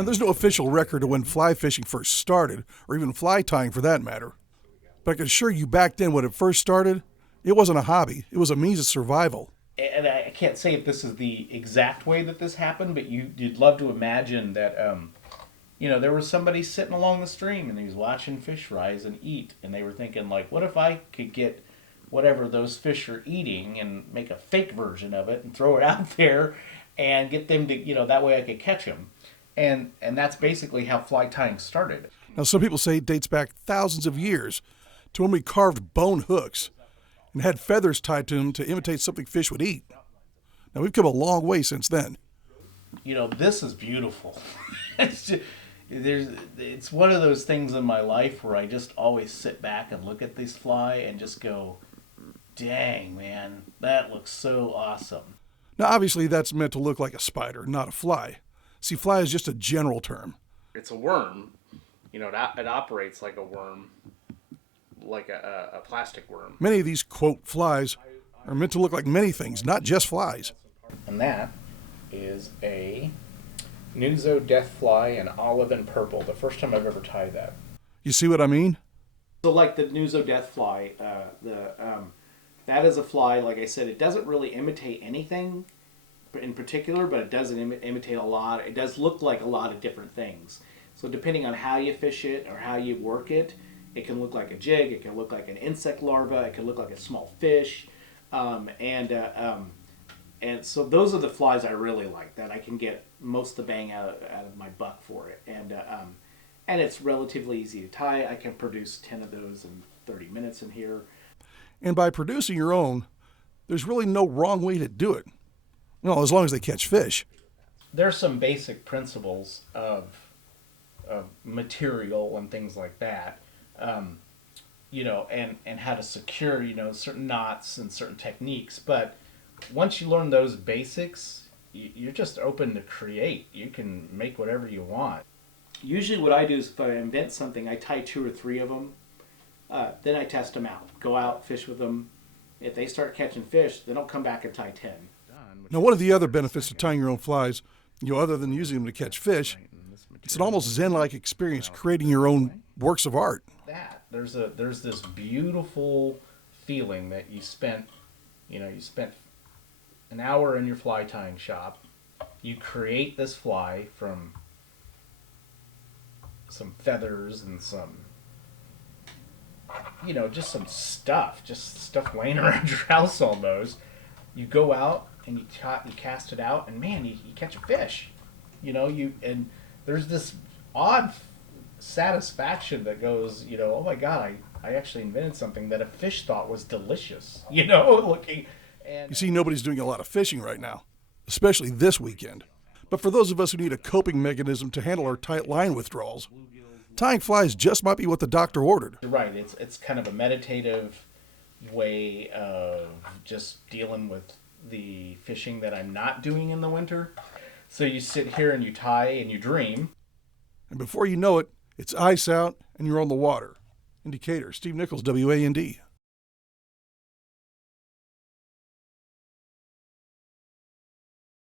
Now, there's no official record of when fly fishing first started, or even fly tying for that matter. But I can assure you back then when it first started, it wasn't a hobby. It was a means of survival. And I can't say if this is the exact way that this happened, but you'd love to imagine that, there was somebody sitting along the stream and he was watching fish rise and eat, and they were thinking, like, what if I could get whatever those fish are eating and make a fake version of it and throw it out there and get them to, that way I could catch them. And that's basically how fly tying started. Now, some people say it dates back thousands of years to when we carved bone hooks and had feathers tied to them to imitate something fish would eat. Now, we've come a long way since then. This is beautiful. It's one of those things in my life where I just always sit back and look at this fly and just go, dang, man, that looks so awesome. Now, obviously, that's meant to look like a spider, not a fly. See, fly is just a general term. It's a worm. It operates like a worm, like a plastic worm. Many of these, quote, flies are meant to look like many things, not just flies. And that is a Nuzo death fly in olive and purple. The first time I've ever tied that. You see what I mean? So like the Nuzo death fly, that is a fly, like I said, it doesn't really imitate anything in particular, but it does imitate a lot. It does look like a lot of different things. So depending on how you fish it or how you work it, it can look like a jig, it can look like an insect larva, it can look like a small fish, and so those are the flies I really like, that I can get most of the bang out of my buck for it, and it's relatively easy to tie. I can produce 10 of those in 30 minutes in here. And by producing your own, there's really no wrong way to do it. Well, as long as they catch fish. There's some basic principles of material and things like that, and how to secure, certain knots and certain techniques. But once you learn those basics, you're just open to create. You can make whatever you want. Usually what I do is if I invent something, I tie 2 or 3 of them. Then I test them out. Go out, fish with them. If they start catching fish, then I'll come back and tie 10. Now, one of the other benefits of tying your own flies, other than using them to catch fish, it's an almost zen-like experience creating your own works of art. There's this beautiful feeling that you spent an hour in your fly tying shop. You create this fly from some feathers and some, just some stuff, laying around your house almost. You go out and you cast it out, and man, you catch a fish. And there's this odd satisfaction that goes, oh my God, I actually invented something that a fish thought was delicious, looking. And you see, nobody's doing a lot of fishing right now, especially this weekend. But for those of us who need a coping mechanism to handle our tight line withdrawals, tying flies just might be what the doctor ordered. You're right. It's kind of a meditative way of just dealing with the fishing that I'm not doing in the winter. So you sit here and you tie and you dream. And before you know it, it's ice out and you're on the water. In Decatur, Steve Nichols, WAND.